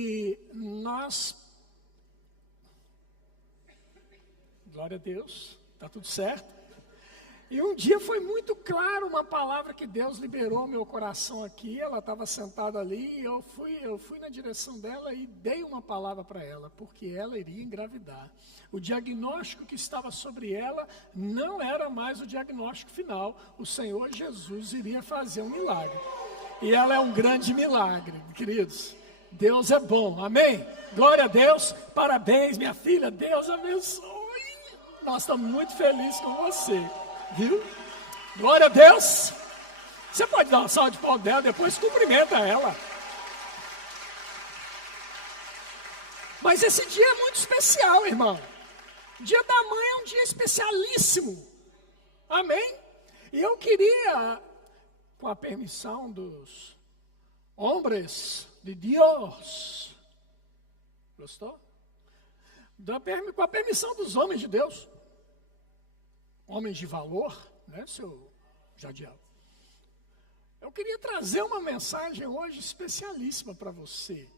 E nós, glória a Deus, está tudo certo. E um dia foi muito claro uma palavra que Deus liberou ao meu coração aqui. Ela estava sentada ali e eu fui na direção dela e dei uma palavra para ela, porque ela iria engravidar. O diagnóstico que estava sobre ela não era mais o diagnóstico final. O Senhor Jesus iria fazer um milagre. E ela é um grande milagre, queridos. Deus é bom, amém? Glória a Deus, parabéns minha filha, Deus abençoe. Nós estamos muito felizes com você, viu? Glória a Deus. Você pode dar uma salva de palmas dela, depois cumprimenta ela. Mas esse dia é muito especial, irmão. O dia da mãe é um dia especialíssimo, amém? E eu queria, com a permissão dos homens de Deus, gostou? Com a permissão dos homens de Deus, homens de valor, né, seu Jadiel? Eu queria trazer uma mensagem hoje especialíssima para você.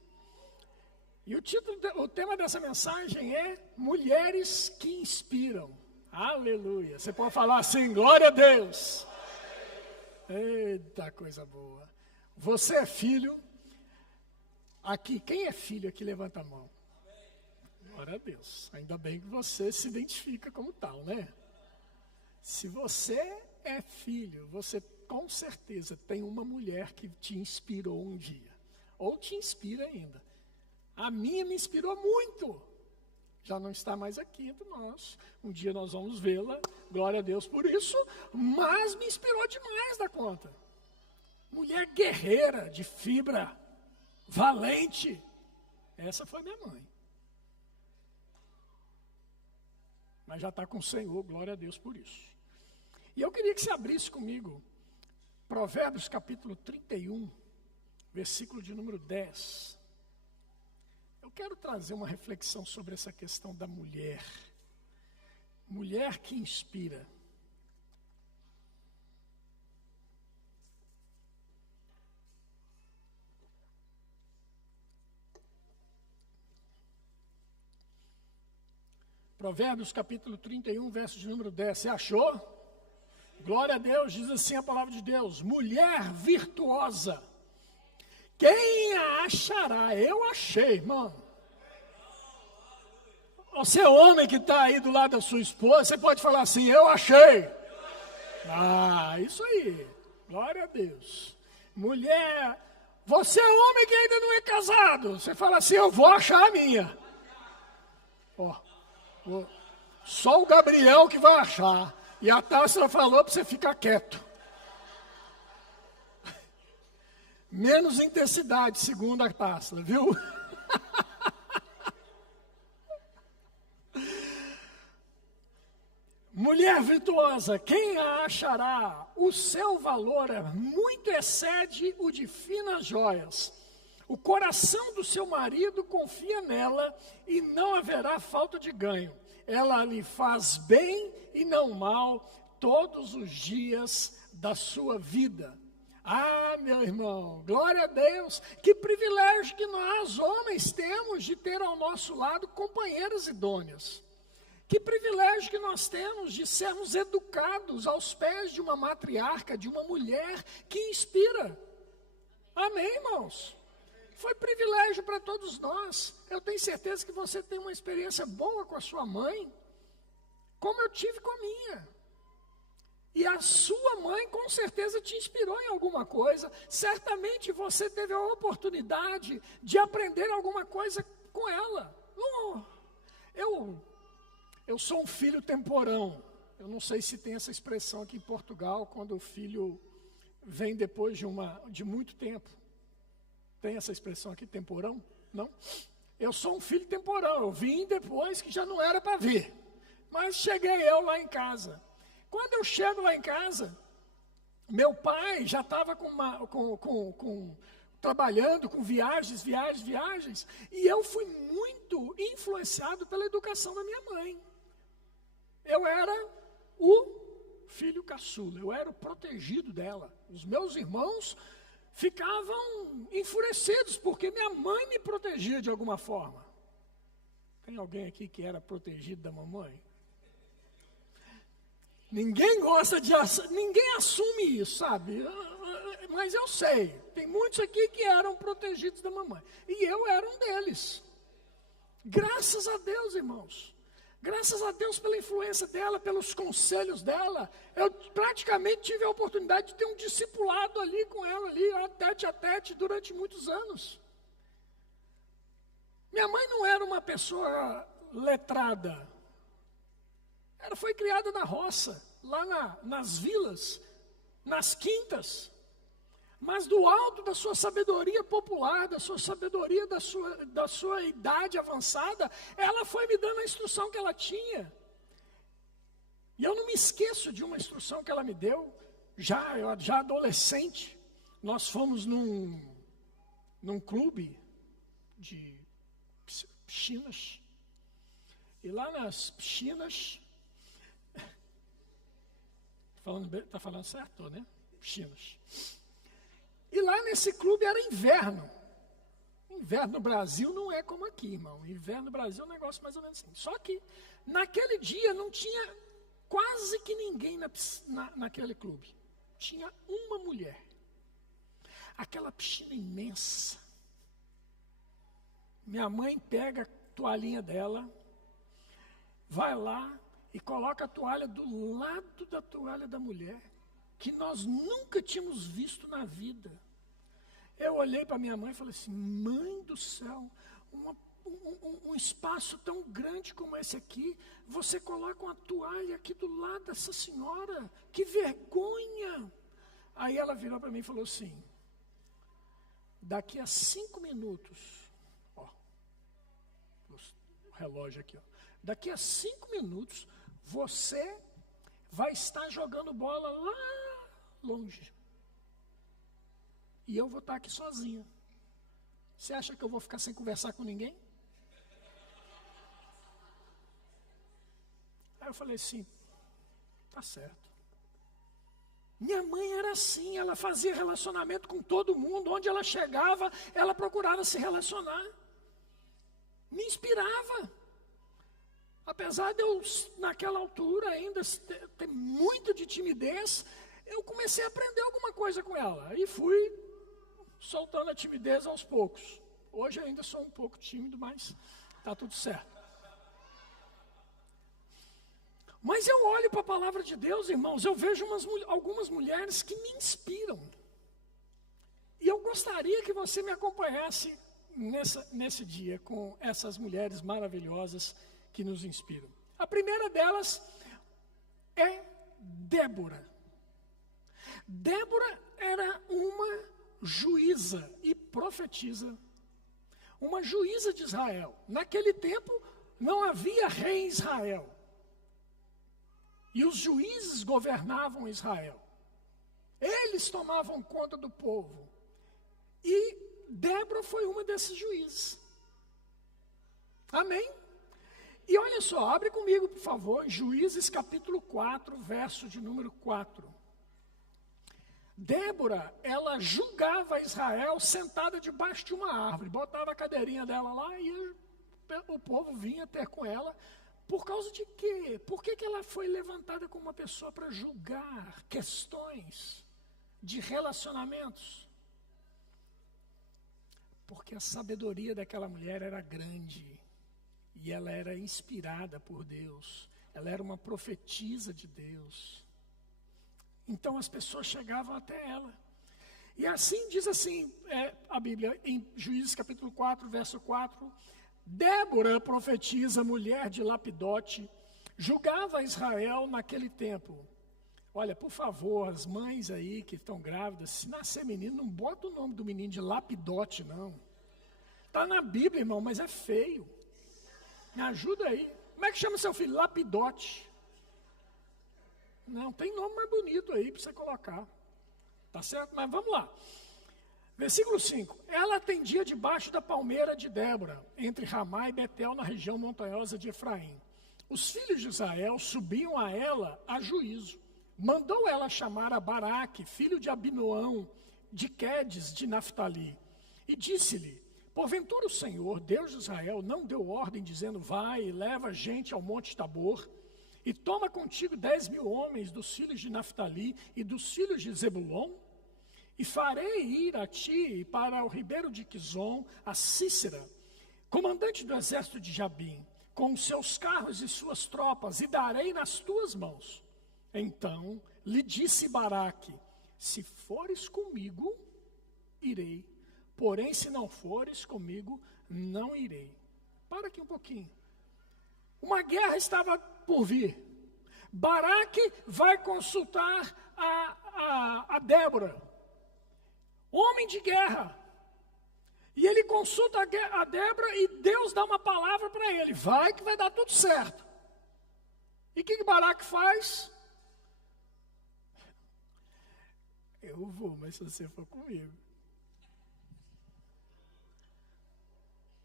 E o tema dessa mensagem é Mulheres que Inspiram. Aleluia. Você pode falar assim, glória a Deus. Eita, coisa boa. Você é filho. Aqui, quem é filho aqui, levanta a mão. Glória a Deus. Ainda bem que você se identifica como tal, né? Se você é filho, você com certeza tem uma mulher que te inspirou um dia. Ou te inspira ainda. A minha me inspirou muito. Já não está mais aqui entre nós. Um dia nós vamos vê-la. Glória a Deus por isso. Mas me inspirou demais da conta. Mulher guerreira, de fibra, valente. Essa foi minha mãe. Mas já está com o Senhor, glória a Deus por isso. E eu queria que você abrisse comigo Provérbios capítulo 31, versículo de número 10. Eu quero trazer uma reflexão sobre essa questão da mulher. Mulher que inspira. Provérbios capítulo 31, verso de número 10. Você achou? Glória a Deus, diz assim a palavra de Deus. Mulher virtuosa. Quem a achará? Eu achei, irmão. Você homem que está aí do lado da sua esposa, você pode falar assim, eu achei. Ah, isso aí. Glória a Deus. Mulher, você homem que ainda não é casado, você fala assim, eu vou achar a minha. Ó. Só o Gabriel que vai achar. E a Tássila falou para você ficar quieto. Menos intensidade, segundo a Tássila, viu? Mulher virtuosa, quem a achará? O seu valor muito excede o de finas joias. O coração do seu marido confia nela e não haverá falta de ganho. Ela lhe faz bem e não mal todos os dias da sua vida. Ah, meu irmão, glória a Deus. Que privilégio que nós, homens, temos de ter ao nosso lado companheiras idôneas. Que privilégio que nós temos de sermos educados aos pés de uma matriarca, de uma mulher que inspira. Amém, irmãos? Foi privilégio para todos nós. Eu tenho certeza que você tem uma experiência boa com a sua mãe, como eu tive com a minha. E a sua mãe com certeza te inspirou em alguma coisa. Certamente você teve a oportunidade de aprender alguma coisa com ela. Eu sou um filho temporão. Eu não sei se tem essa expressão aqui em Portugal, quando o filho vem depois de muito tempo. Tem essa expressão aqui, temporão? Não? Eu sou um filho temporão, eu vim depois que já não era para vir. Mas cheguei eu lá em casa. Quando eu chego lá em casa, meu pai já estava trabalhando com viagens, e eu fui muito influenciado pela educação da minha mãe. Eu era o filho caçula, eu era o protegido dela. Os meus irmãos ficavam enfurecidos, porque minha mãe me protegia de alguma forma. Tem alguém aqui que era protegido da mamãe? Ninguém ninguém assume isso, sabe? Mas eu sei, tem muitos aqui que eram protegidos da mamãe. E eu era um deles. Graças a Deus, irmãos. Graças a Deus pela influência dela, pelos conselhos dela, eu praticamente tive a oportunidade de ter um discipulado ali com ela, ali, tete a tete, durante muitos anos. Minha mãe não era uma pessoa letrada. Ela foi criada na roça, lá nas vilas, nas quintas. Mas do alto da sua sabedoria popular, da sua sabedoria, da sua idade avançada, ela foi me dando a instrução que ela tinha. E eu não me esqueço de uma instrução que ela me deu, já adolescente. Nós fomos num clube de piscinas. E lá nas piscinas... Está falando certo, né? Piscinas. E lá nesse clube era inverno. Inverno no Brasil não é como aqui, irmão. Inverno no Brasil é um negócio mais ou menos assim. Só que naquele dia não tinha quase que ninguém naquele clube. Tinha uma mulher. Aquela piscina imensa. Minha mãe pega a toalhinha dela, vai lá e coloca a toalha do lado da toalha da mulher, que nós nunca tínhamos visto na vida. Eu olhei para minha mãe e falei assim: mãe do céu, um espaço tão grande como esse aqui, você coloca uma toalha aqui do lado dessa senhora, que vergonha. Aí ela virou para mim e falou assim: daqui a 5 minutos, ó, o relógio aqui, ó, daqui a 5 minutos, você vai estar jogando bola lá longe. E eu vou estar aqui sozinha. Você acha que eu vou ficar sem conversar com ninguém? Aí eu falei assim: tá certo. Minha mãe era assim, ela fazia relacionamento com todo mundo. Onde ela chegava, ela procurava se relacionar. Me inspirava. Apesar de eu, naquela altura, ainda ter muito de timidez, eu comecei a aprender alguma coisa com ela. E fui soltando a timidez aos poucos. Hoje eu ainda sou um pouco tímido, mas está tudo certo. Mas eu olho para a palavra de Deus, irmãos, eu vejo algumas mulheres que me inspiram. E eu gostaria que você me acompanhasse nesse dia com essas mulheres maravilhosas que nos inspiram. A primeira delas é Débora. Débora era uma juíza e profetisa, uma juíza de Israel. Naquele tempo não havia rei em Israel, e os juízes governavam Israel. Eles tomavam conta do povo, e Débora foi uma desses juízes. Amém? E olha só, abre comigo, por favor, em Juízes capítulo 4, verso de número 4. Débora, ela julgava Israel sentada debaixo de uma árvore, botava a cadeirinha dela lá e o povo vinha ter com ela. Por causa de quê? Por que ela foi levantada como uma pessoa para julgar questões de relacionamentos? Porque a sabedoria daquela mulher era grande e ela era inspirada por Deus. Ela era uma profetisa de Deus. Então as pessoas chegavam até ela. E assim diz assim a Bíblia, em Juízes capítulo 4, verso 4. Débora, profetisa, mulher de Lapidote, julgava Israel naquele tempo. Olha, por favor, as mães aí que estão grávidas, se nascer menino, não bota o nome do menino de Lapidote, não. Está na Bíblia, irmão, mas é feio. Me ajuda aí. Como é que chama seu filho? Lapidote. Não, tem nome mais bonito aí para você colocar. Tá certo? Mas vamos lá. Versículo 5. Ela atendia debaixo da palmeira de Débora, entre Ramá e Betel, na região montanhosa de Efraim. Os filhos de Israel subiam a ela a juízo. Mandou ela chamar a Baraque, filho de Abinoão, de Quedes de Naftali, e disse-lhe: porventura o Senhor, Deus de Israel, não deu ordem, dizendo: vai e leva gente ao monte Tabor, e toma contigo 10.000 homens dos filhos de Naftali e dos filhos de Zebulon? E farei ir a ti para o ribeiro de Quizon a Sísera, comandante do exército de Jabim, com os seus carros e suas tropas, e darei nas tuas mãos. Então lhe disse Baraque: se fores comigo, irei. Porém, se não fores comigo, não irei. Para aqui um pouquinho. Uma guerra estava por vir. Baraque vai consultar a Débora, homem de guerra. E ele consulta a Débora e Deus dá uma palavra para ele: vai que vai dar tudo certo. E o que Baraque faz? Eu vou, mas se você for comigo.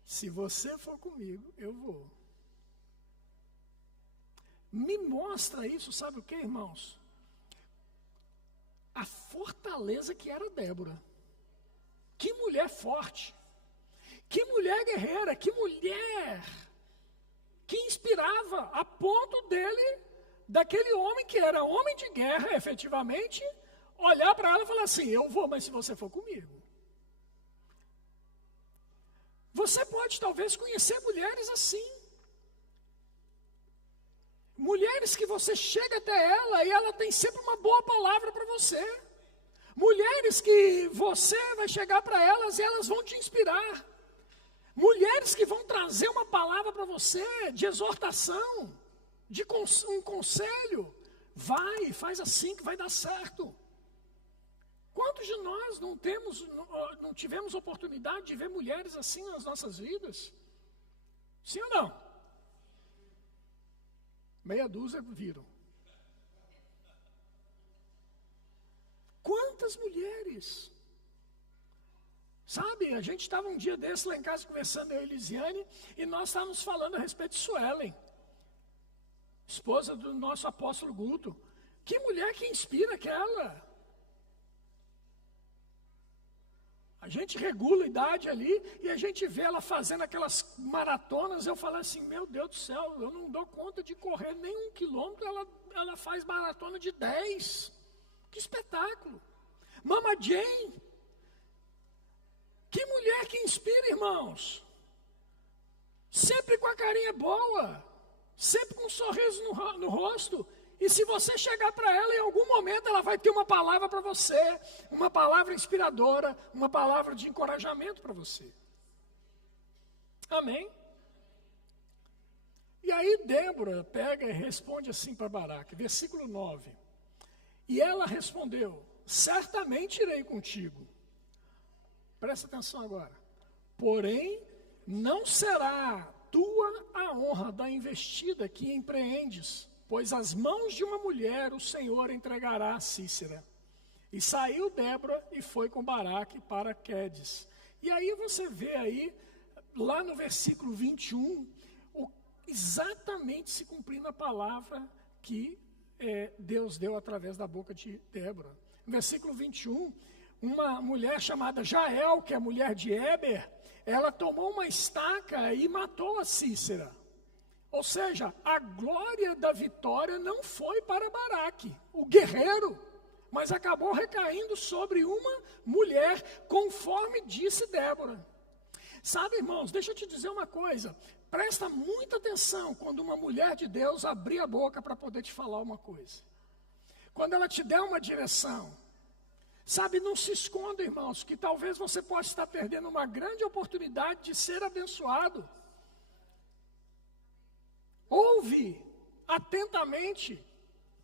Se você for comigo, eu vou. Me mostra isso, sabe o que, irmãos? A fortaleza que era Débora. Que mulher forte. Que mulher guerreira. Que mulher que inspirava a ponto daquele homem que era homem de guerra, efetivamente, olhar para ela e falar assim: eu vou, mas se você for comigo. Você pode talvez conhecer mulheres assim. Mulheres que você chega até ela e ela tem sempre uma boa palavra para você. Mulheres que você vai chegar para elas e elas vão te inspirar. Mulheres que vão trazer uma palavra para você de exortação, de um conselho. Vai, faz assim que vai dar certo. Quantos de nós não tivemos oportunidade de ver mulheres assim nas nossas vidas? Sim ou não? Meia dúzia viram. Quantas mulheres? Sabe, a gente estava um dia desse lá em casa conversando, eu e Elisiane, e nós estávamos falando a respeito de Suelen, esposa do nosso apóstolo Guto. Que mulher que inspira aquela? A gente regula a idade ali e a gente vê ela fazendo aquelas maratonas. Eu falo assim: meu Deus do céu, eu não dou conta de correr nem 1 quilômetro, ela faz maratona de 10. Que espetáculo. Mama Jane. Que mulher que inspira, irmãos. Sempre com a carinha boa, sempre com um sorriso no rosto. E se você chegar para ela, em algum momento ela vai ter uma palavra para você, uma palavra inspiradora, uma palavra de encorajamento para você. Amém? E aí Débora pega e responde assim para Baraque, versículo 9. E ela respondeu: certamente irei contigo. Presta atenção agora. Porém, não será tua a honra da investida que empreendes, pois as mãos de uma mulher o Senhor entregará a Sísera. E saiu Débora e foi com Baraque para Quedes. E aí você vê aí, lá no versículo 21, exatamente se cumprindo a palavra que Deus deu através da boca de Débora. No versículo 21, uma mulher chamada Jael, que é a mulher de Eber, ela tomou uma estaca e matou a Sísera. Ou seja, a glória da vitória não foi para Baraque, o guerreiro, mas acabou recaindo sobre uma mulher, conforme disse Débora. Sabe, irmãos, deixa eu te dizer uma coisa. Presta muita atenção quando uma mulher de Deus abrir a boca para poder te falar uma coisa. Quando ela te der uma direção. Sabe, não se esconda, irmãos, que talvez você possa estar perdendo uma grande oportunidade de ser abençoado. Ouve atentamente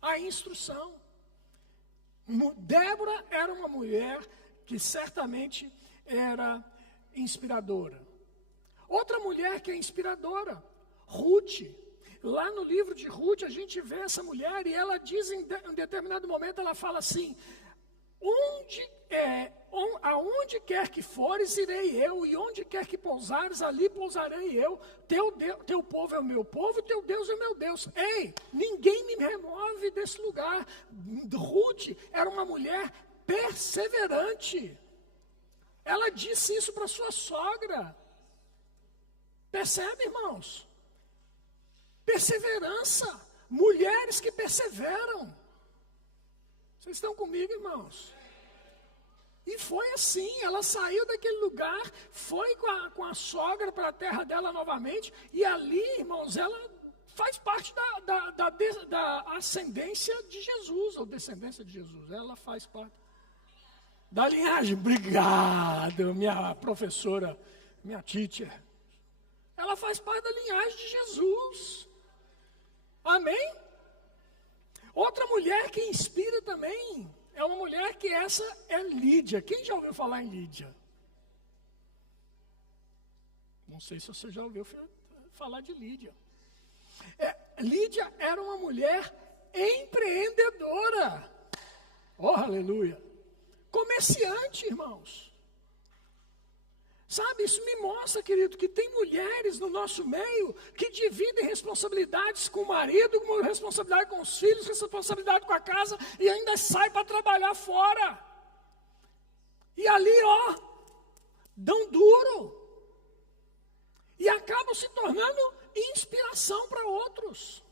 a instrução. Débora era uma mulher que certamente era inspiradora. Outra mulher que é inspiradora, Ruth. Lá no livro de Ruth a gente vê essa mulher e ela diz em determinado momento, ela fala assim: aonde quer que fores, irei eu, e onde quer que pousares, ali pousarei eu. Teu povo é o meu povo, teu Deus é o meu Deus. Ei, ninguém me remove desse lugar. Ruth era uma mulher perseverante. Ela disse isso para sua sogra. Percebe, irmãos? Perseverança. Mulheres que perseveram. Vocês estão comigo, irmãos? E foi assim, ela saiu daquele lugar, foi com a sogra para a terra dela novamente, e ali, irmãos, ela faz parte da ascendência de Jesus, ou descendência de Jesus. Ela faz parte da linhagem. Obrigado, minha professora, minha teacher. Ela faz parte da linhagem de Jesus. Amém? Outra mulher que inspira também é uma mulher que essa é Lídia. Quem já ouviu falar em Lídia? Não sei se você já ouviu falar de Lídia. Lídia era uma mulher empreendedora. Oh, aleluia. Comerciante, irmãos. Sabe, isso me mostra, querido, que tem mulheres no nosso meio que dividem responsabilidades com o marido, responsabilidade com os filhos, responsabilidade com a casa, e ainda sai para trabalhar fora. E ali, ó, dão duro. E acabam se tornando inspiração para outros.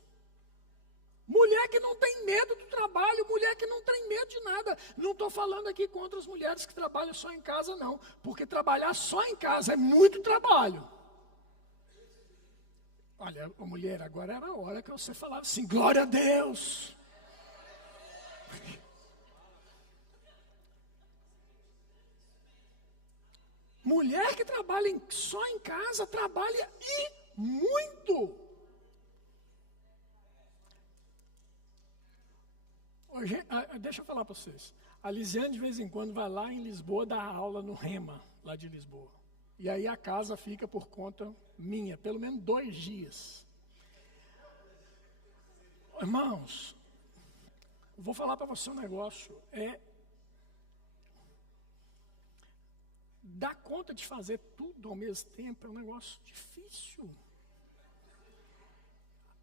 Mulher que não tem medo do trabalho, mulher que não tem medo de nada. Não estou falando aqui contra as mulheres que trabalham só em casa, não. Porque trabalhar só em casa é muito trabalho. Olha, mulher, agora era a hora que você falava assim, glória a Deus. Mulher que trabalha só em casa, trabalha e muito. Deixa eu falar para vocês. A Lisiane, de vez em quando, vai lá em Lisboa dar aula no Rema, lá de Lisboa. E aí a casa fica por conta minha, pelo menos 2 dias. Irmãos, vou falar para você um negócio. Dar conta de fazer tudo ao mesmo tempo é um negócio difícil.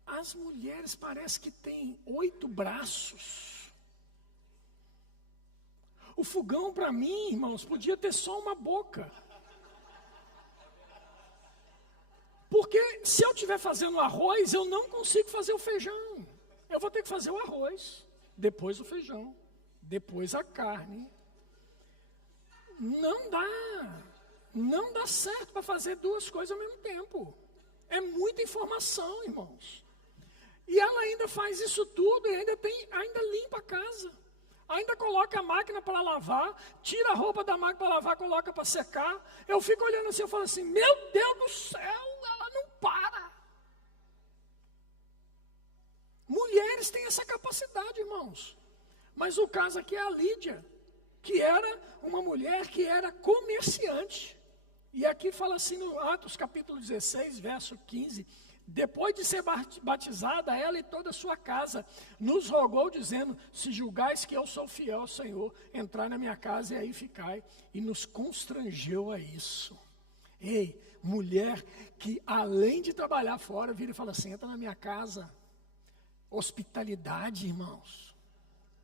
As mulheres parecem que têm 8 braços. O fogão, para mim, irmãos, podia ter só uma boca. Porque se eu estiver fazendo arroz, eu não consigo fazer o feijão. Eu vou ter que fazer o arroz, depois o feijão, depois a carne. Não dá certo para fazer 2 coisas ao mesmo tempo. É muita informação, irmãos. E ela ainda faz isso tudo e ainda limpa a casa. Ainda coloca a máquina para lavar, tira a roupa da máquina para lavar, coloca para secar. Eu fico olhando assim, eu falo assim, meu Deus do céu, ela não para. Mulheres têm essa capacidade, irmãos. Mas o caso aqui é a Lídia, que era uma mulher que era comerciante. E aqui fala assim no Atos capítulo 16, verso 15, depois de ser batizada, ela e toda a sua casa nos rogou, dizendo, se julgais que eu sou fiel ao Senhor, entrai na minha casa e aí ficai. E nos constrangeu a isso. Ei, mulher que além de trabalhar fora, vira e fala assim, entra na minha casa. Hospitalidade, irmãos.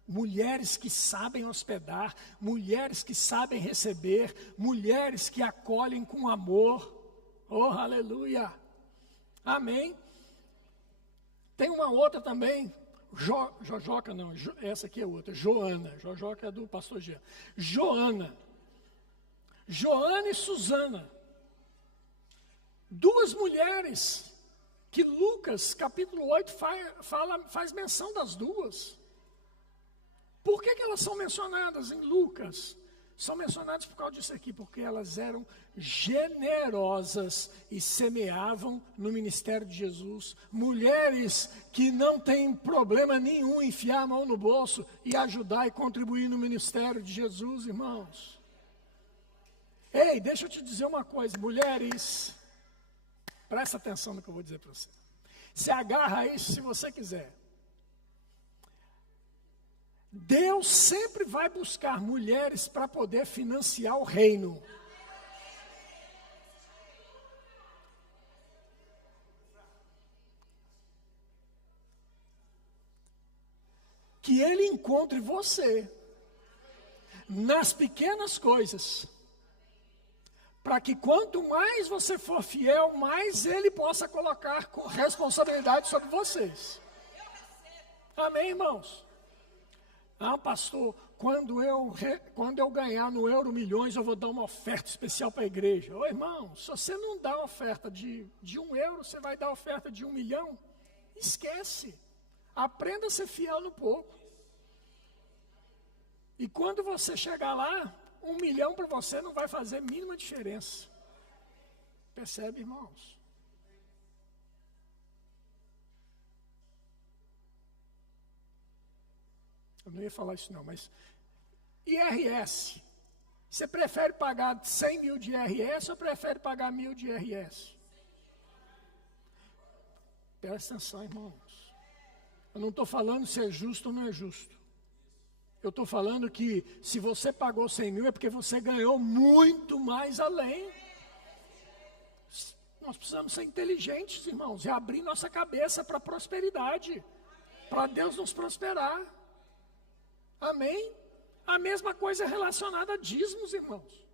Mulheres que sabem hospedar, mulheres que sabem receber, mulheres que acolhem com amor. Oh, aleluia! Amém. Tem uma outra também, Jojoca não, essa aqui é outra, Joana. Jojoca é do pastor Jean. Joana e Susana. 2 mulheres que Lucas, capítulo 8, faz menção das 2. Por que elas são mencionadas em Lucas? São mencionadas por causa disso aqui, porque elas eram generosas e semeavam no ministério de Jesus. Mulheres que não têm problema nenhum em enfiar a mão no bolso e ajudar e contribuir no ministério de Jesus, irmãos. Ei, deixa eu te dizer uma coisa, mulheres, presta atenção no que eu vou dizer para você. Se agarra a isso se você quiser. Deus sempre vai buscar mulheres para poder financiar o reino. Que Ele encontre você nas pequenas coisas, para que quanto mais você for fiel, mais Ele possa colocar com responsabilidade sobre vocês. Amém, irmãos? Ah, pastor, quando eu ganhar no Euro Milhões, eu vou dar uma oferta especial para a igreja. Ô, irmão, se você não dá oferta de €1, você vai dar oferta de 1 milhão? Esquece. Aprenda a ser fiel no pouco. E quando você chegar lá, 1 milhão para você não vai fazer a mínima diferença. Percebe, irmãos? Eu não ia falar isso não, mas IRS. Você prefere pagar 100 mil de IRS ou prefere pagar 1.000 de IRS? Presta atenção, irmãos. Eu não estou falando se é justo ou não é justo. Eu estou falando que se você pagou 100 mil é porque você ganhou muito mais além. Nós precisamos ser inteligentes, irmãos, e abrir nossa cabeça para a prosperidade, para Deus nos prosperar. Amém? A mesma coisa relacionada a dízimos, irmãos.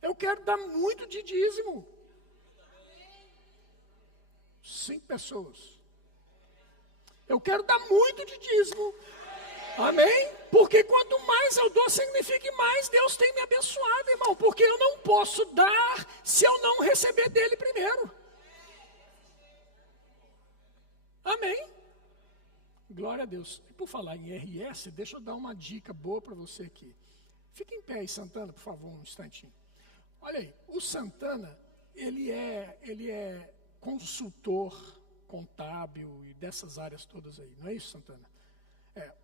Eu quero dar muito de dízimo. 5 pessoas. Eu quero dar muito de dízimo. Amém? Porque quanto mais eu dou, significa que mais Deus tem me abençoado, irmão. Porque eu não posso dar se eu não receber dele primeiro. Amém? Glória a Deus. E por falar em IRS, deixa eu dar uma dica boa para você aqui. Fique em pé aí, Santana, por favor, um instantinho. Olha aí, o Santana, ele é consultor contábil e dessas áreas todas aí. Não é isso, Santana?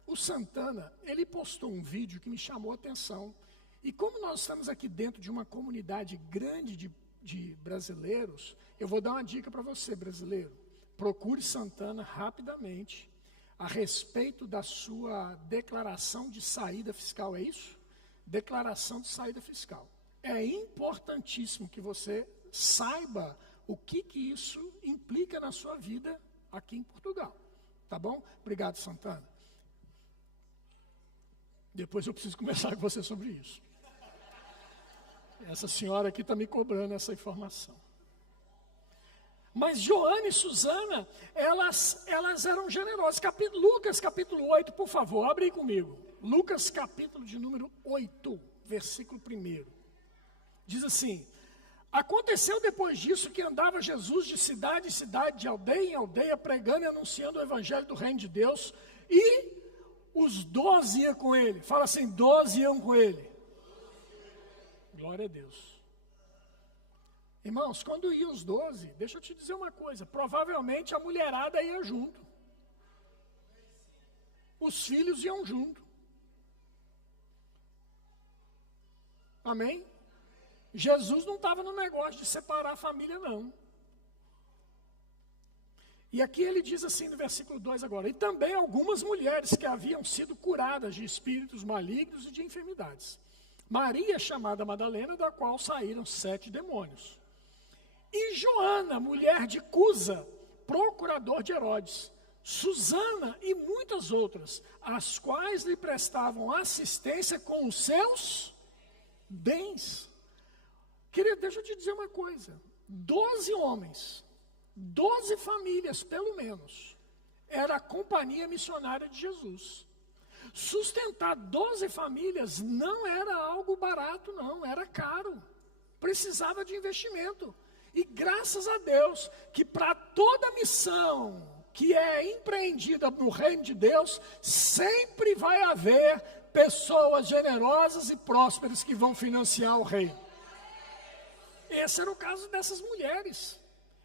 O Santana, ele postou um vídeo que me chamou a atenção. E como nós estamos aqui dentro de uma comunidade grande de brasileiros, eu vou dar uma dica para você, brasileiro. Procure Santana rapidamente a respeito da sua declaração de saída fiscal, é isso? Declaração de saída fiscal. É importantíssimo que você saiba o que isso implica na sua vida aqui em Portugal. Tá bom? Obrigado, Santana. Depois eu preciso conversar com você sobre isso. Essa senhora aqui está me cobrando essa informação. Mas Joana e Susana, elas eram generosas. Lucas capítulo 8, por favor, abre aí comigo. Lucas capítulo de número 8, versículo 1. Diz assim: aconteceu depois disso que andava Jesus de cidade em cidade, de aldeia em aldeia, pregando e anunciando o evangelho do reino de Deus, e os 12 iam com ele. Fala assim, 12 iam com ele. Glória a Deus. Irmãos, quando iam os 12, deixa eu te dizer uma coisa, provavelmente a mulherada ia junto. Os filhos iam junto. Amém? Jesus não estava no negócio de separar a família, não. E aqui ele diz assim no versículo 2 agora: e também algumas mulheres que haviam sido curadas de espíritos malignos e de enfermidades. Maria, chamada Madalena, da qual saíram 7 demônios. E Joana, mulher de Cusa, procurador de Herodes. Susana e muitas outras, as quais lhe prestavam assistência com os seus bens. Querido, deixa eu te dizer uma coisa. 12 homens, 12 famílias, pelo menos, era a companhia missionária de Jesus. Sustentar 12 famílias não era algo barato, não, era caro. Precisava de investimento. E graças a Deus, que para toda missão que é empreendida no reino de Deus, sempre vai haver pessoas generosas e prósperas que vão financiar o reino. Esse era o caso dessas mulheres.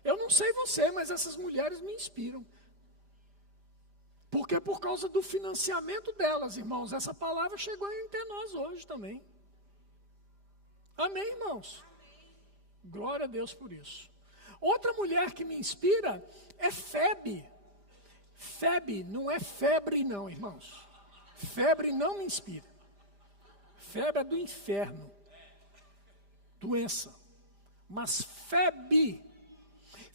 Eu não sei você, mas essas mulheres me inspiram. Porque por causa do financiamento delas, irmãos, essa palavra chegou entre nós hoje também. Amém, irmãos? Glória a Deus por isso. Outra mulher que me inspira é Febe. Febe não é febre não, irmãos. Febre não me inspira. Febre é do inferno. Doença. Mas Febe.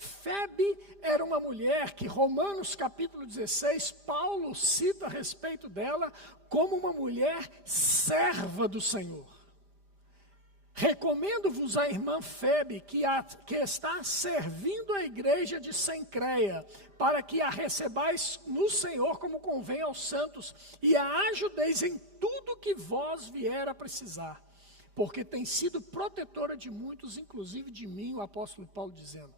Febe era uma mulher que Romanos capítulo 16, Paulo cita a respeito dela como uma mulher serva do Senhor. Recomendo-vos a irmã Febe, que está servindo a igreja de Cencreia, para que a recebais no Senhor como convém aos santos, e a ajudeis em tudo que vós vier a precisar, porque tem sido protetora de muitos, inclusive de mim, o apóstolo Paulo dizendo.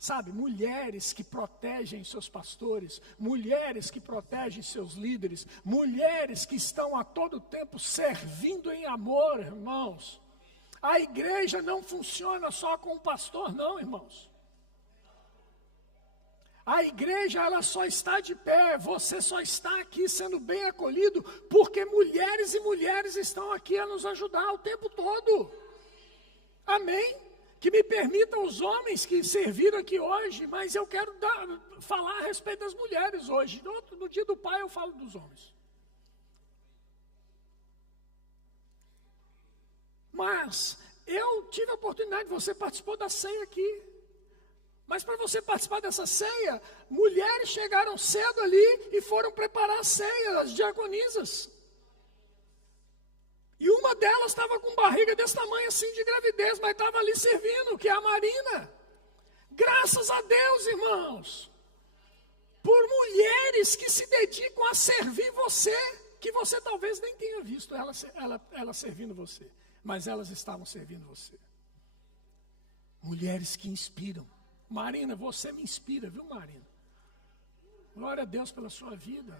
Sabe, mulheres que protegem seus pastores, mulheres que protegem seus líderes, mulheres que estão a todo tempo servindo em amor, irmãos. A igreja não funciona só com o pastor, não, irmãos. A igreja, ela só está de pé, você só está aqui sendo bem acolhido, porque mulheres e mulheres estão aqui a nos ajudar o tempo todo. Amém? Que me permitam os homens que serviram aqui hoje, mas eu quero falar a respeito das mulheres hoje. No dia do Pai eu falo dos homens. Mas eu tive a oportunidade, você participou da ceia aqui. Mas para você participar dessa ceia, mulheres chegaram cedo ali e foram preparar a ceia, as diaconisas. E uma delas estava com barriga desse tamanho assim de gravidez, mas estava ali servindo, que é a Marina. Graças a Deus, irmãos, por mulheres que se dedicam a servir você, que você talvez nem tenha visto ela servindo você, mas elas estavam servindo você. Mulheres que inspiram. Marina, você me inspira, viu, Marina? Glória a Deus pela sua vida.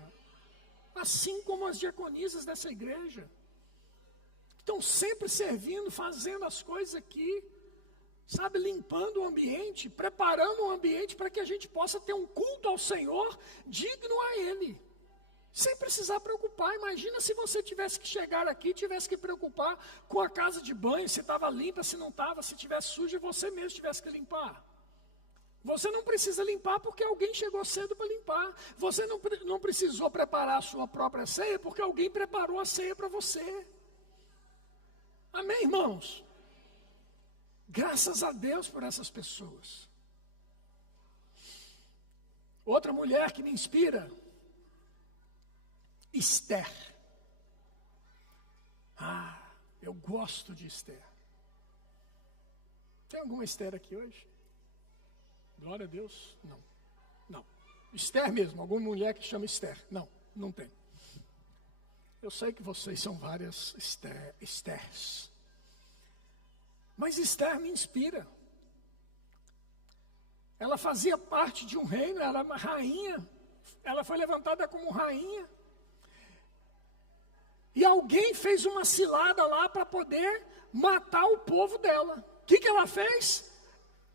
Assim como as diaconisas dessa igreja. Estão sempre servindo, fazendo as coisas aqui. Sabe, limpando o ambiente, preparando o ambiente para que a gente possa ter um culto ao Senhor digno a Ele. Sem precisar preocupar. Imagina se você tivesse que chegar aqui, tivesse que preocupar com a casa de banho, se estava limpa, se não estava, se estivesse suja, e você mesmo tivesse que limpar. Você não precisa limpar porque alguém chegou cedo para limpar. Você não precisou preparar a sua própria ceia porque alguém preparou a ceia para você. Amém, irmãos? Graças a Deus por essas pessoas. Outra mulher que me inspira, Esther. Eu gosto de Esther. Tem alguma Esther aqui hoje? Glória a Deus, não. Esther mesmo, alguma mulher que chama Esther. Não tem. Eu sei que vocês são várias Esthers. Mas Esther me inspira. Ela fazia parte de um reino, ela era uma rainha. Ela foi levantada como rainha. E alguém fez uma cilada lá para poder matar o povo dela. O que ela fez?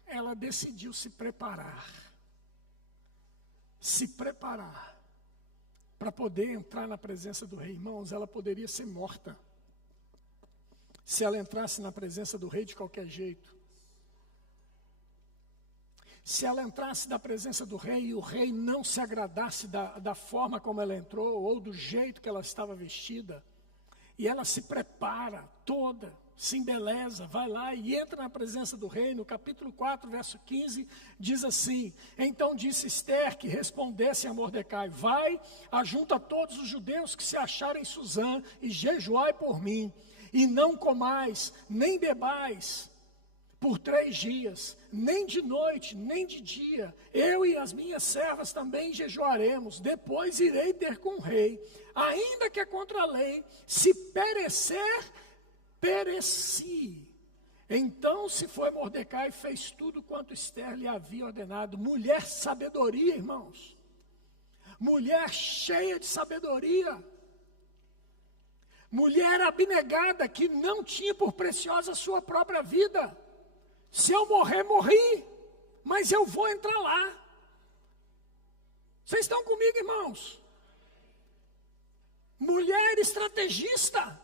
Ela decidiu se preparar para poder entrar na presença do rei. Irmãos, ela poderia ser morta se ela entrasse na presença do rei de qualquer jeito. Se ela entrasse na presença do rei e o rei não se agradasse da forma como ela entrou ou do jeito que ela estava vestida, e ela se prepara toda, se embeleza, vai lá e entra na presença do rei. No capítulo 4, verso 15, diz assim: então disse Esther que respondesse a Mordecai: vai, ajunta todos os judeus que se acharem em Suzã e jejuai por mim, e não comais, nem bebais por 3 dias, nem de noite, nem de dia. Eu e as minhas servas também jejuaremos. Depois irei ter com o rei, ainda que é contra a lei. Se perecer, pereci. Então se foi Mordecai e fez tudo quanto Esther lhe havia ordenado. Mulher sabedoria, irmãos. Mulher cheia de sabedoria. Mulher abnegada que não tinha por preciosa a sua própria vida. Se eu morrer, morri, mas eu vou entrar lá. Vocês estão comigo, irmãos? Mulher estrategista.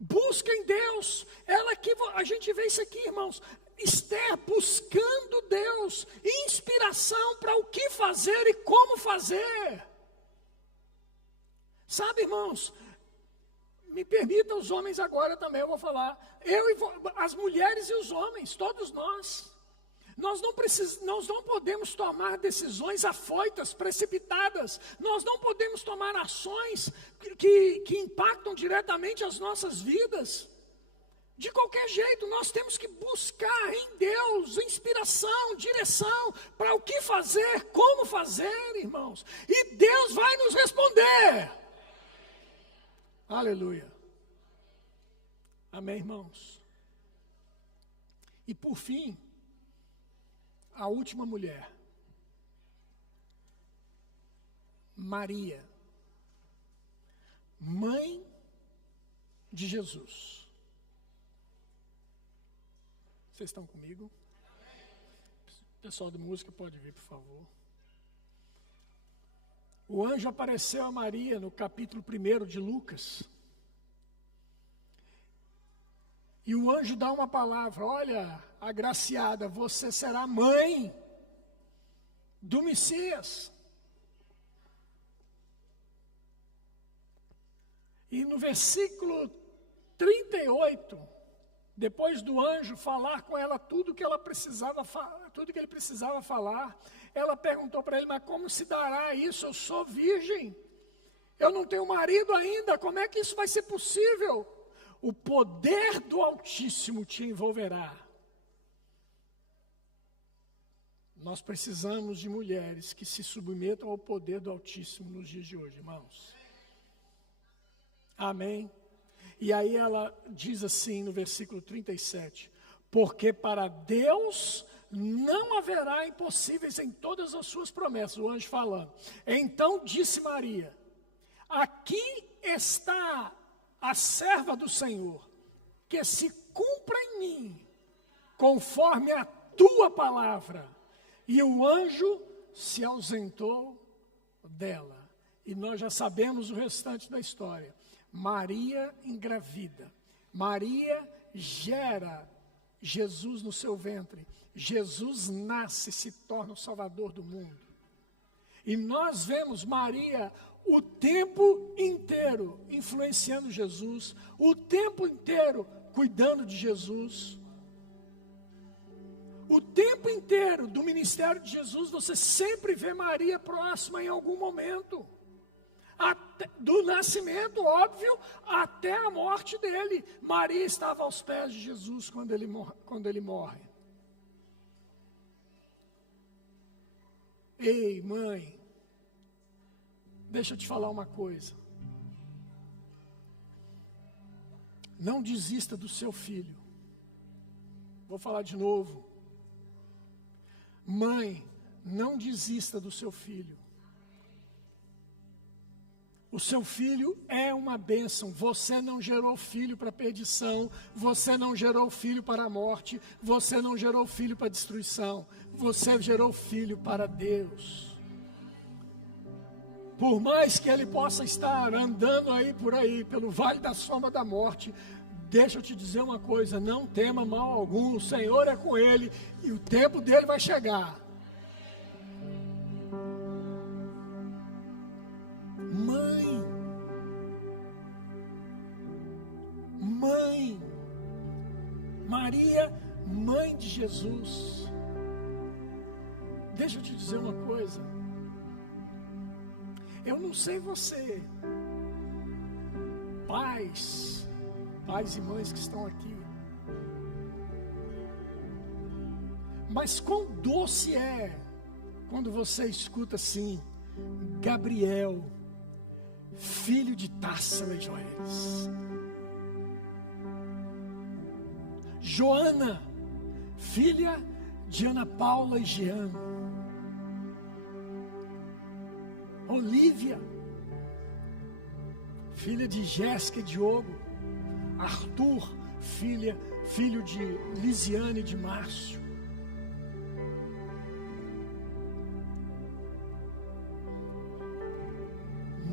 Busca em Deus. Ela que a gente vê isso aqui, irmãos. Esther buscando Deus, inspiração para o que fazer e como fazer. Sabe, irmãos, me permitam os homens agora também, eu vou falar. As mulheres e os homens, todos nós. Nós não podemos tomar decisões afoitas, precipitadas. Nós não podemos tomar ações que impactam diretamente as nossas vidas. De qualquer jeito, nós temos que buscar em Deus inspiração, direção, para o que fazer, como fazer, irmãos. E Deus vai nos responder. Aleluia. Amém, irmãos? E por fim, a última mulher, Maria, mãe de Jesus. Vocês estão comigo? O pessoal de música pode vir, por favor. O anjo apareceu a Maria no capítulo 1 de Lucas. E o anjo dá uma palavra: olha, agraciada, você será mãe do Messias. E no versículo 38, depois do anjo falar com ela tudo que ele precisava falar, ela perguntou para ele: mas como se dará isso? Eu sou virgem, eu não tenho marido ainda, como é que isso vai ser possível? O poder do Altíssimo te envolverá. Nós precisamos de mulheres que se submetam ao poder do Altíssimo nos dias de hoje, irmãos. Amém? E aí ela diz assim no versículo 37, porque para Deus não haverá impossíveis em todas as suas promessas, o anjo falando. Então disse Maria: aqui está a serva do Senhor, que se cumpra em mim, conforme a tua palavra. E o anjo se ausentou dela. E nós já sabemos o restante da história. Maria engravida. Maria gera Jesus no seu ventre. Jesus nasce e se torna o Salvador do mundo. E nós vemos Maria o tempo inteiro influenciando Jesus, o tempo inteiro cuidando de Jesus. O tempo inteiro do ministério de Jesus, você sempre vê Maria próxima em algum momento. Do nascimento, óbvio, até a morte dele. Maria estava aos pés de Jesus quando ele morre. Ei, mãe, deixa eu te falar uma coisa. Não desista do seu filho. Vou falar de novo. Mãe, não desista do seu filho. O seu filho é uma bênção. Você não gerou filho para perdição. Você não gerou filho para a morte. Você não gerou filho para a destruição. Você gerou filho para Deus. Por mais que ele possa estar andando por aí, pelo vale da sombra da morte, deixa eu te dizer uma coisa: não tema mal algum. O Senhor é com ele e o tempo dele vai chegar. Mãe, Maria, mãe de Jesus. Deixa eu te dizer uma coisa. Eu não sei você, pais e mães que estão aqui, mas quão doce é quando você escuta assim: Gabriel, filho de Társila e Joelis. Joana, filha de Ana Paula e Jean. Olívia, filha de Jéssica e Diogo. Arthur, filho de Lisiane e de Márcio.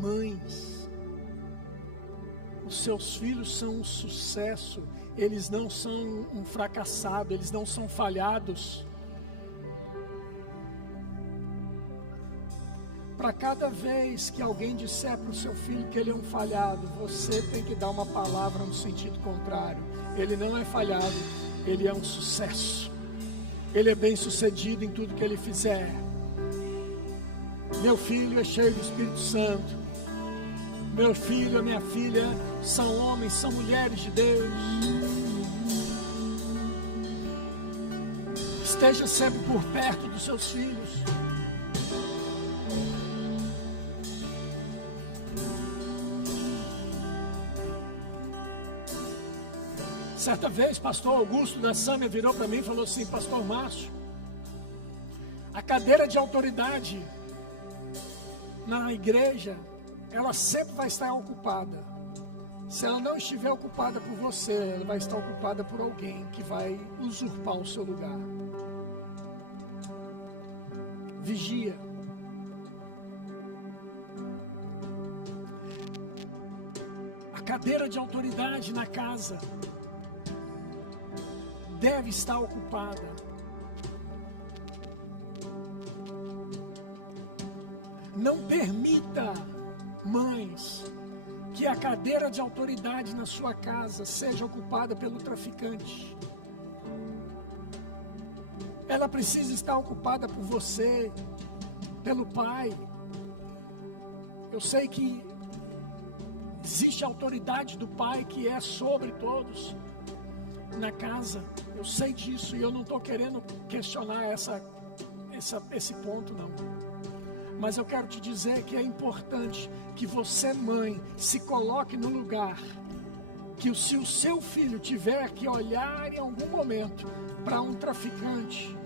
Mães, os seus filhos são um sucesso. Eles não são um fracassado, eles não são falhados. Para cada vez que alguém disser para o seu filho que ele é um falhado, você tem que dar uma palavra no sentido contrário. Ele não é falhado, ele é um sucesso. ele é bem-sucedido em tudo que ele fizer. Meu filho é cheio do Espírito Santo. Meu filho e minha filha são homens, são mulheres de Deus. Esteja sempre por perto dos seus filhos. Certa vez, pastor Augusto da Sâmia virou para mim e falou assim: pastor Márcio, a cadeira de autoridade na igreja, ela sempre vai estar ocupada. Se ela não estiver ocupada por você, ela vai estar ocupada por alguém que vai usurpar o seu lugar. Vigia. A cadeira de autoridade na casa deve estar ocupada. Não permita, mães, que a cadeira de autoridade na sua casa seja ocupada pelo traficante. Ela precisa estar ocupada por você, pelo pai. Eu sei que existe a autoridade do pai que é sobre todos na casa. Eu sei disso e eu não estou querendo questionar esse ponto, não. Mas eu quero te dizer que é importante que você, mãe, se coloque no lugar que se o seu filho tiver que olhar em algum momento para um traficante,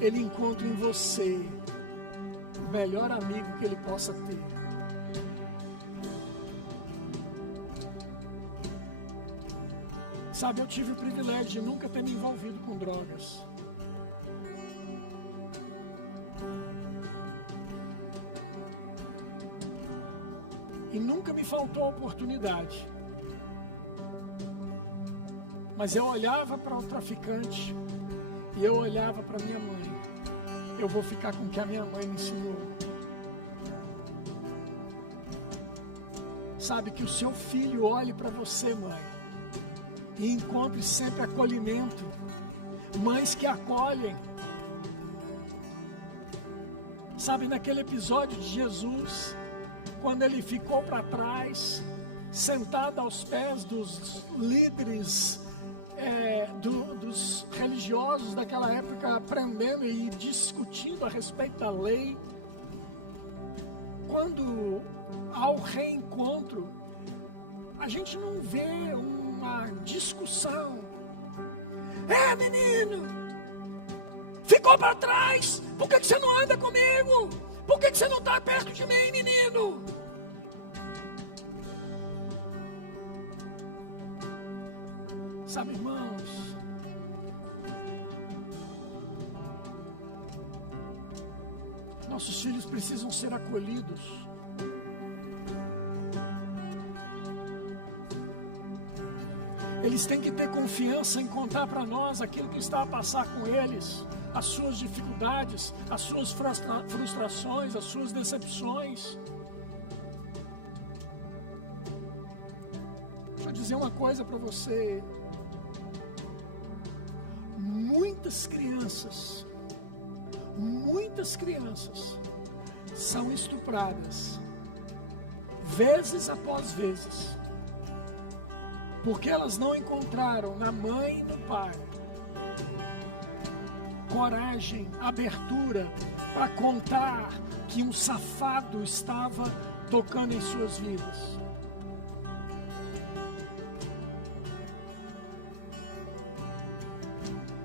ele encontra em você o melhor amigo que ele possa ter. Sabe, eu tive o privilégio de nunca ter me envolvido com drogas. E nunca me faltou oportunidade. Mas eu olhava para o traficante e eu olhava para minha mãe. Eu vou ficar com o que a minha mãe me ensinou. Sabe, que o seu filho olhe para você, mãe, e encontre sempre acolhimento. Mães que acolhem. Sabe, naquele episódio de Jesus, quando ele ficou para trás, sentado aos pés dos líderes, dos religiosos daquela época, aprendendo e discutindo a respeito da lei. Quando há o reencontro, a gente não vê uma discussão. Menino, ficou para trás, por que você não anda comigo? Por que você não está perto de mim, menino? Sabe, irmãos, nossos filhos precisam ser acolhidos. Eles têm que ter confiança em contar para nós aquilo que está a passar com eles, as suas dificuldades, as suas frustrações, as suas decepções. Deixa eu dizer uma coisa para você. Muitas crianças são estupradas, vezes após vezes, porque elas não encontraram na mãe e no pai coragem, abertura para contar que um safado estava tocando em suas vidas.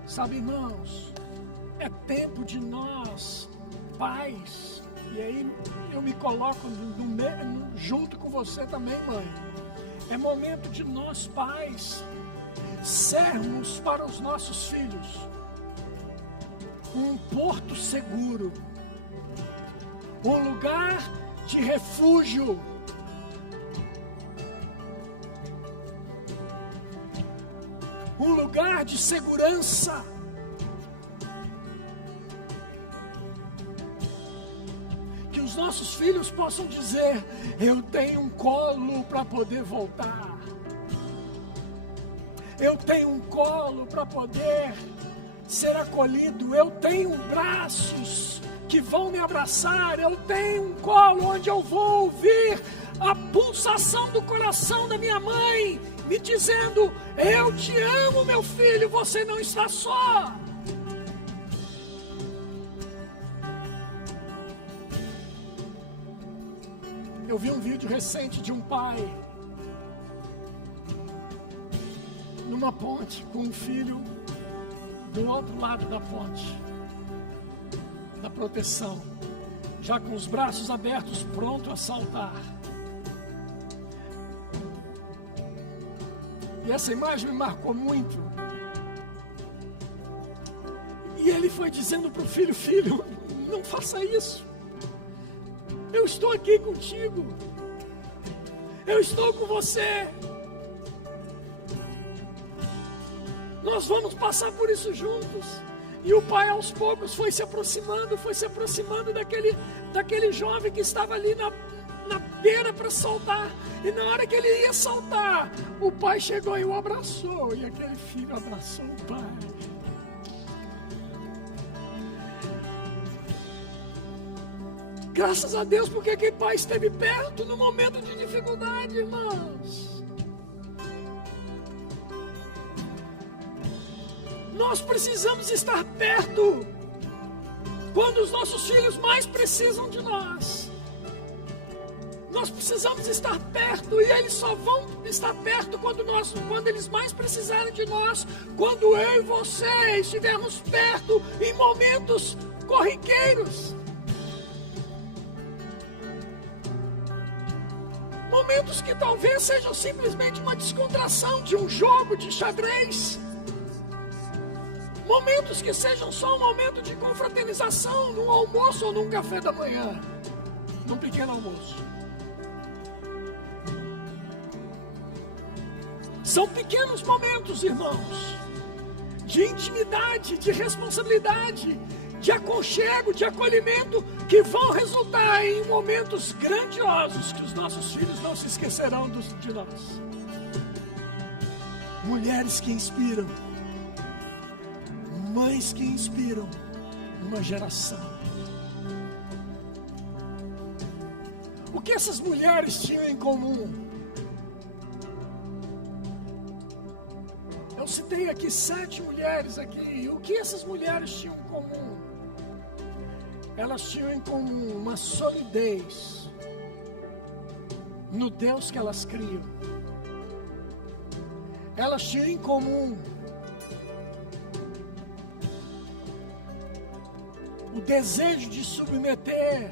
Sabe, irmãos, é tempo de nós, pais, e aí eu me coloco junto com você também, mãe. É momento de nós, pais, sermos para os nossos filhos um porto seguro, um lugar de refúgio, um lugar de segurança. Que os nossos filhos possam dizer: eu tenho um colo para poder voltar. Eu tenho um colo para poder ser acolhido, eu tenho braços que vão me abraçar, eu tenho um colo onde eu vou ouvir a pulsação do coração da minha mãe, me dizendo: eu te amo, meu filho, você não está só. Eu vi um vídeo recente de um pai numa ponte com um filho do outro lado da ponte, da proteção, já com os braços abertos, pronto a saltar. E essa imagem me marcou muito. E ele foi dizendo para o filho: filho, não faça isso. Eu estou aqui contigo. Eu estou com você. Nós vamos passar por isso juntos. E o pai aos poucos foi se aproximando daquele jovem que estava ali na beira para saltar. E na hora que ele ia saltar, o pai chegou e o abraçou. E aquele filho abraçou o pai. Graças a Deus, porque aquele pai esteve perto no momento de dificuldade, irmãos. Nós precisamos estar perto quando os nossos filhos mais precisam de nós. Nós precisamos estar perto, e eles só vão estar perto quando eles mais precisarem de nós, quando eu e você estivermos perto em momentos corriqueiros. Momentos que talvez sejam simplesmente uma descontração de um jogo de xadrez. Momentos que sejam só um momento de confraternização num almoço ou num café da manhã, num pequeno almoço. São pequenos momentos, irmãos, de intimidade, de responsabilidade, de aconchego, de acolhimento, que vão resultar em momentos grandiosos que os nossos filhos não se esquecerão de nós. Mulheres que inspiram, mães que inspiram uma geração. O que essas mulheres tinham em comum? Eu citei aqui 7 mulheres aqui. E o que essas mulheres tinham em comum? Elas tinham em comum uma solidez no Deus que elas criam. Elas tinham em comum o desejo de submeter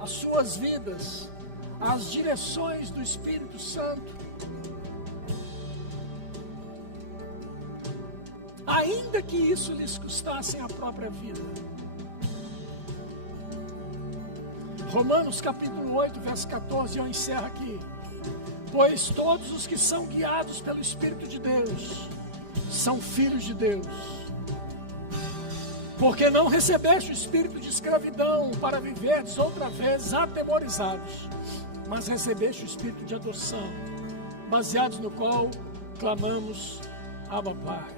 as suas vidas às direções do Espírito Santo, ainda que isso lhes custasse a própria vida. Romanos capítulo 8, verso 14, eu encerro aqui. Pois todos os que são guiados pelo Espírito de Deus são filhos de Deus. Porque não recebeste o espírito de escravidão para viverdes outra vez atemorizados, mas recebeste o espírito de adoção, baseados no qual clamamos: Abba, Pai.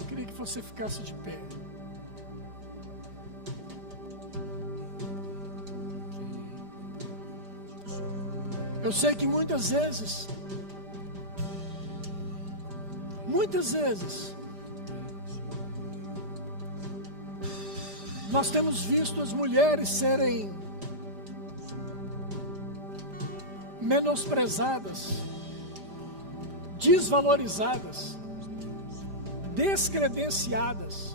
Eu queria que você ficasse de pé. Eu sei que muitas vezes, nós temos visto as mulheres serem menosprezadas, desvalorizadas, descredenciadas.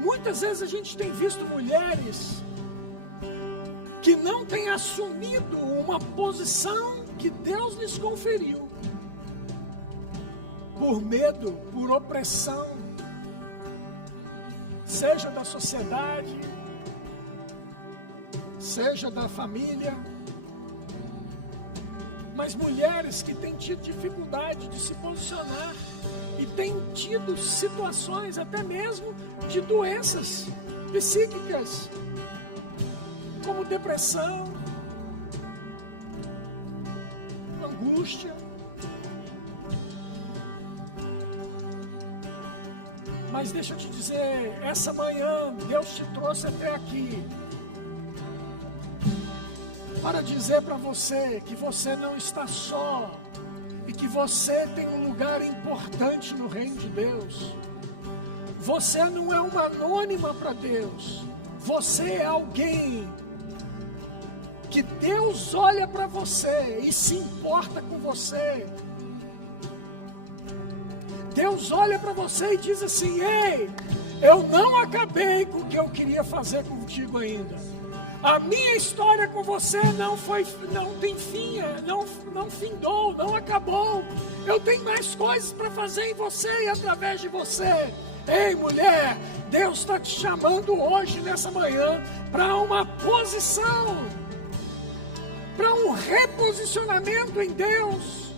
Muitas vezes a gente tem visto mulheres que não têm assumido uma posição que Deus lhes conferiu, por medo, por opressão, seja da sociedade, seja da família, mas mulheres que têm tido dificuldade de se posicionar e têm tido situações até mesmo de doenças psíquicas, como depressão, angústia. Mas deixa eu te dizer, essa manhã Deus te trouxe até aqui para dizer para você que você não está só e que você tem um lugar importante no reino de Deus. Você não é uma anônima para Deus. Você é alguém que Deus olha para você e se importa com você. Deus olha para você e diz assim: ei, eu não acabei com o que eu queria fazer contigo ainda. A minha história com você não tem fim, não findou, não acabou. Eu tenho mais coisas para fazer em você e através de você. Ei, mulher, Deus está te chamando hoje, nessa manhã, para uma posição, para um reposicionamento em Deus.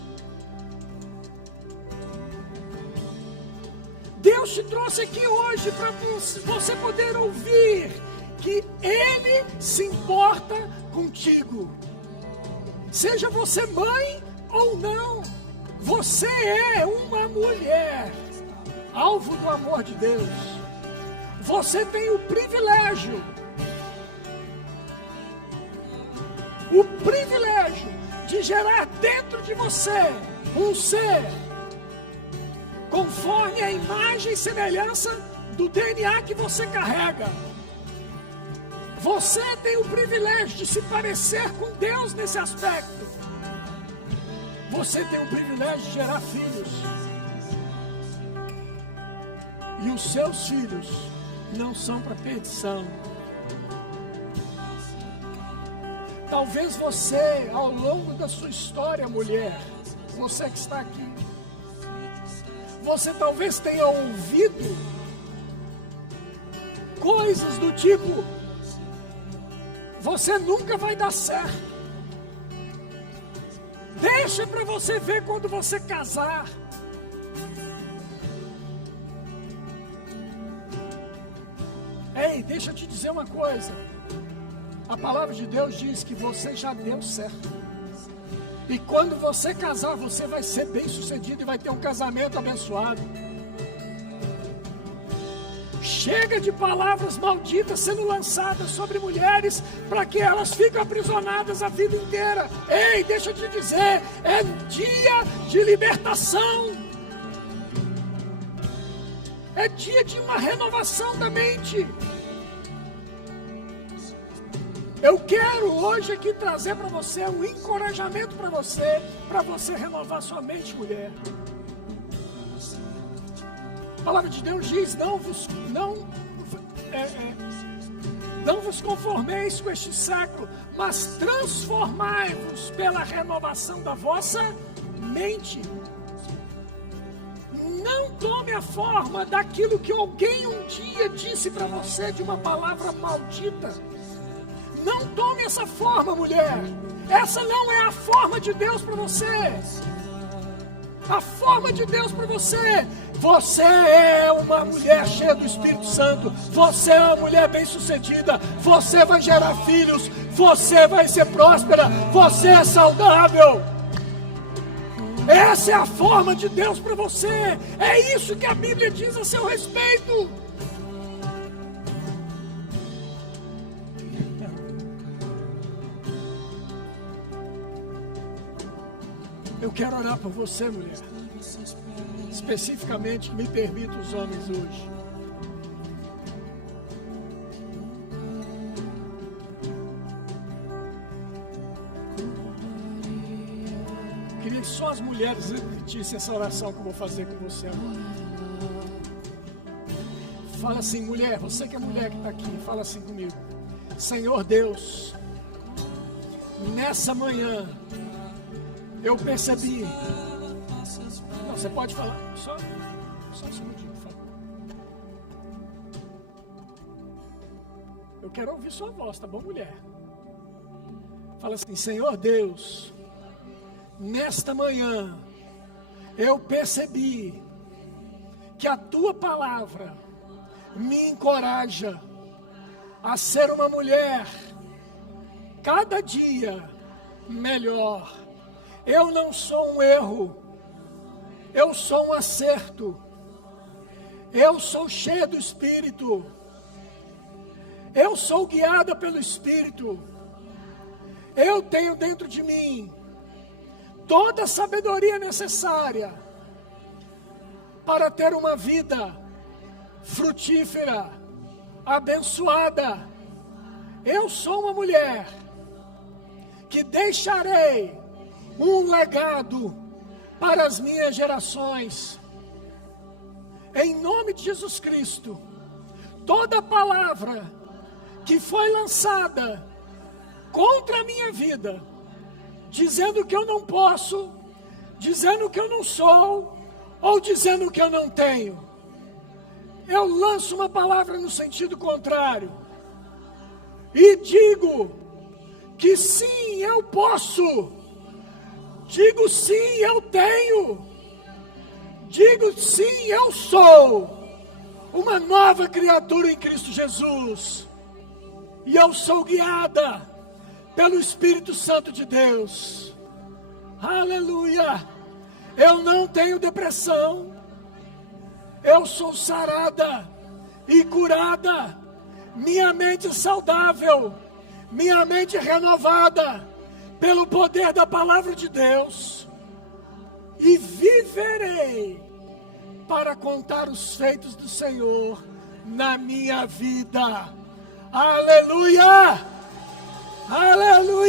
Deus te trouxe aqui hoje para você poder ouvir que Ele se importa contigo. Seja você mãe ou não, você é uma mulher, alvo do amor de Deus. Você tem o privilégio de gerar dentro de você um ser conforme a imagem e semelhança do DNA que você carrega. Você tem o privilégio de se parecer com Deus nesse aspecto. Você tem o privilégio de gerar filhos. E os seus filhos não são para perdição. Talvez você, ao longo da sua história, mulher, você que está aqui, você talvez tenha ouvido coisas do tipo: você nunca vai dar certo. Deixa para você ver quando você casar. Ei, deixa eu te dizer uma coisa. A palavra de Deus diz que você já deu certo. E quando você casar, você vai ser bem sucedido e vai ter um casamento abençoado. Chega de palavras malditas sendo lançadas sobre mulheres para que elas fiquem aprisionadas a vida inteira. Ei, deixa eu te dizer, é dia de libertação. É dia de uma renovação da mente. Eu quero hoje aqui trazer para você um encorajamento para você renovar sua mente, mulher. A palavra de Deus diz: não vos conformeis com este século, mas transformai-vos pela renovação da vossa mente. Não tome a forma daquilo que alguém um dia disse para você, de uma palavra maldita. Não tome essa forma, mulher. Essa não é a forma de Deus para você. A forma de Deus para você: você é uma mulher cheia do Espírito Santo, você é uma mulher bem-sucedida, você vai gerar filhos, você vai ser próspera, você é saudável. Essa é a forma de Deus para você. É isso que a Bíblia diz a seu respeito. Eu quero orar por você, mulher. Especificamente, me permita os homens hoje. Queria que só as mulheres repetissem essa oração que eu vou fazer com você agora. Fala assim, mulher, você que é mulher que está aqui, fala assim comigo: Senhor Deus, nessa manhã eu percebi. Não, você pode falar, só um segundinho, por favor. Eu quero ouvir sua voz, tá bom, mulher? Fala assim: Senhor Deus, nesta manhã eu percebi que a tua palavra me encoraja a ser uma mulher cada dia melhor. Eu não sou um erro. Eu sou um acerto. Eu sou cheia do Espírito. Eu sou guiada pelo Espírito. Eu tenho dentro de mim toda a sabedoria necessária para ter uma vida frutífera, abençoada. Eu sou uma mulher que deixarei um legado para as minhas gerações. Em nome de Jesus Cristo, toda palavra que foi lançada contra a minha vida, dizendo que eu não posso, dizendo que eu não sou, ou dizendo que eu não tenho, eu lanço uma palavra no sentido contrário e digo que sim, eu posso. Digo sim, eu tenho. Digo sim, eu sou uma nova criatura em Cristo Jesus. E eu sou guiada pelo Espírito Santo de Deus. Aleluia! Eu não tenho depressão. Eu sou sarada e curada. Minha mente é saudável. Minha mente é renovada pelo poder da palavra de Deus. E viverei para contar os feitos do Senhor na minha vida. Aleluia! Aleluia!